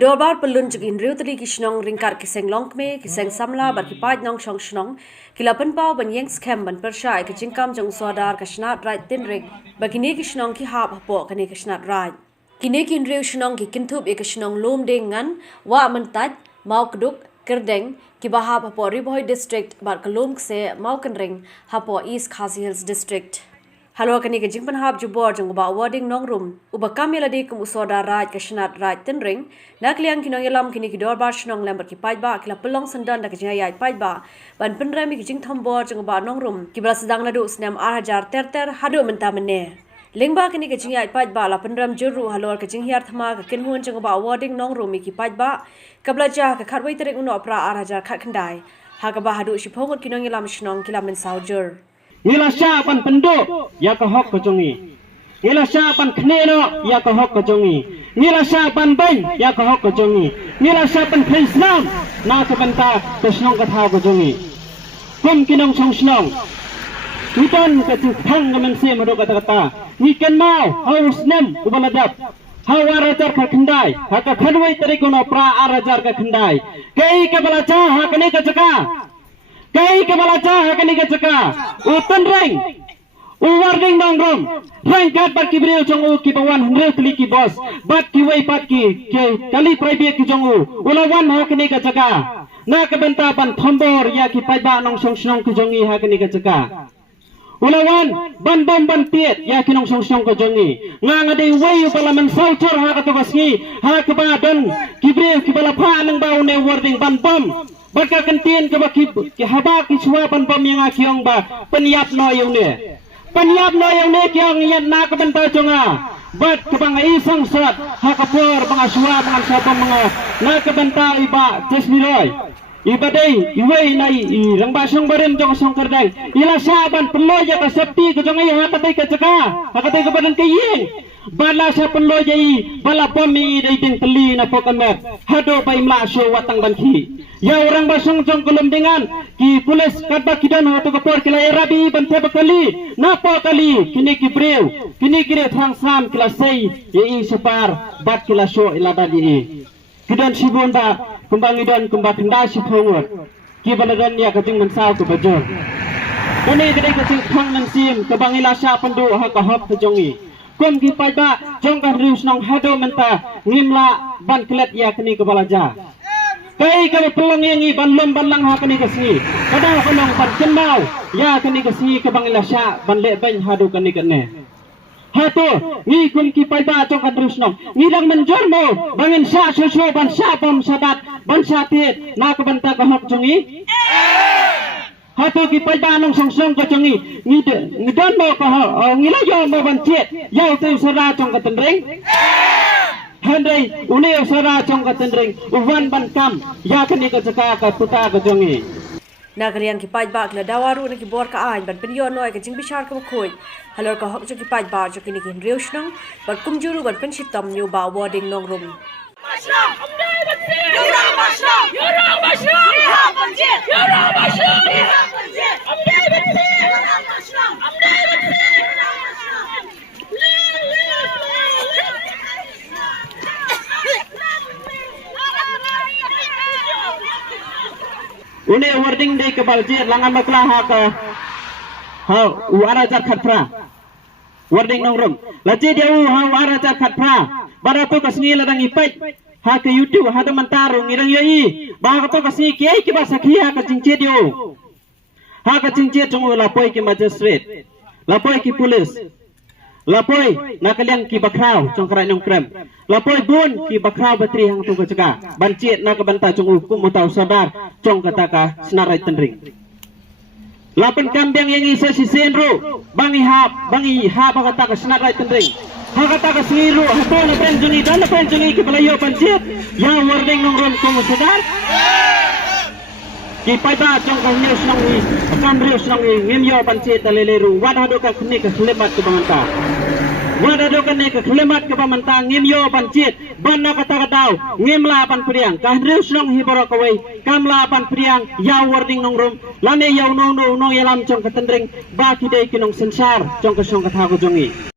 Dorbar Pyllun jugin tylli ki Shnong ryngkat ki Seng Longkmie ki Seng Samla bar ki nongshong Shnong kila pynpaw ban Ïeng Skhem ban Pyrshah ki jingkam jong Sordar ka Shnat Raid Tynring kine ki Shnong ki hapoh kane ki Shnat Raid kine ki Shnong ki kintup ki Shnong lom dengan wa mentat mau keduk kerdeng ki bahap hapoh Riboy district bar kelum se mau kenring hapoh RiKhasi Hills district. Halo kani ke jingpan hab jubor jong ba wording nongrum uba kamela de kum Sordar Raid ka Shnat Raid Tynring nak liang kinong yalam kini ki Dorbar Shnong lembar ki paidbah kila pelong sendan da ki jayai paidbah ban penrami ki jing thambor jong ba nongrum ki bala sedang nadu snam R1000 ter hadu menta mene lingba kini ke jingai paidbah la penram juru halor ke jing hiar thama ka kinhun jong ba wording nongrum ki paidbah kabla ja ka khatwai terik uno pra R1000 khat khandai ha ka ba hadu shiphongot kinong yalam Shnong kila men saujur Ngila siapan penduk ya ke hok kejongi. Ngila siapan kine ya ke hok kejongi. Ngila siapan bain ya ke hok kejongi. Ngila siapan Islam na ke benta ke Shnong ke thau kejongi. Kum kinong song Shnong. Tuton ke thang ke mense madu kata-kata. Ngiken mau haus nem ubaladap. Hau arajar ke kendai. Haka khadwai terikono pra arajar ke kendai. Kei ke balaca hakane ke ceka. Kay kebalaca hakani ke ceka Tynring warning nongrom ryngkat bat ki brio jong ki bawan hundred kli ki bos bat ki wei bat ki kali private ki jong ulawan hakani ke ceka na ke benta ban thambor ya ki paidbah nongshong Shnong ki jongi hakani ke ceka ulawan ban bom ban piet ya ki nongshong Shnong ki jongi nga de wei bala men sautor ha ka basngi ha ke ba don ki brio ki bala pha nang bau ne warning ban bom Baka kentin ke baki haba ki chua pan bom yang akiong ba penyap no yang ne penyap no yang ne kiong yan na ke benta jonga bat ke bang isang sat ha kapor bang aswa bang sapa mga na ke benta iba tesmiroi iba dei iwei nai rang ba song barem jong song kerdai ila saban perlo ya ka septi ke jonga ha katai ke ceka ha katai ke badan ke Ïeng bala sa perlo jai bala pomi dei ting teli na pokamet hado pai mla so watang banki ya orang basong jong kolom dengan ki pulis kadba kidan ho to kapor kila rabi bante bakali napa kali kini ki breu kini kire thang sam kila sei ye separ bat kila so ila dadi kidan sibonda kumbang idon kumba tinda siphongot ki baladan ya kating mensau ke bajor ini kedai kating thang mensim ke bangila sa pendu ha ka hop ke jongi kum ki paidbah jong ka Shnong hado menta ngimla ban klet ya kini ke balaja Kay kami pelong yang i banlom banlang ha kani kasni kada kanong ban kenau ya kani kasni ke bangilasya banle ban hadu kani kene hato ni kum ki paidbah jong ka Shnong ngidang menjormo bangin sa susu ban sa pom sabat ban satit na ke banta ka hok jongi hato ki paidbah nong song ka jongi ngidon mo ka ngilayo mo ban chet yau tu sara jong ka Tynring Hendai uni sara jong ka Tynring uwan ban kam ya kani ka ceka ka puta ka jongi Nagariang ki paidbah kila dawaru na ki bor ka ain ban penyo noy ka jing bishar ka khoi halor ka hok ki paidbah jo kini ki Shnong ban kumjuru ban penshitam nyu ba wording nongrum Uni wording day ke baljet langan bakla ha ka ha R1000 khatpra wording nongrum laje dia ha R1000 khatpra bara to kasni ladang ipai ha ke YouTube ha to mantaru ngirang yai ba to kasni kiai ki ba sakhi ha ka jingche dio ha ka jingche jong lapoi ki magistrate lapoi ki police lapoi nakaliang ki bakrau jong krai nongkrem lapoi bun ki bakrau batri hang tu ka ceka bancet na ka banta jong hukum mutau Sordar jong kata ka Shnat Raid Tynring lapan kambing yang isa si senro bangi hap kata ka Shnat Raid Tynring ha kata ka singiru hapo na penjungi dan na penjungi ki balayo bancet ya warning nongron ko Sordar ki paidbah jong ka Shnong ni kan Shnong ni ngimyo bancet taleleru wad hado ka kini ka slemat ke banganta Wadado kan ke kelemat ke pamantang ngimyo pancit banna kata katau ngimla pan priang ka Shnong hiboro kawai kamla pan priang ya warning nongrum lane ya no yalam jong ka Tynring ba ki dei kinong sensar jong ka Shnong ka thago jongi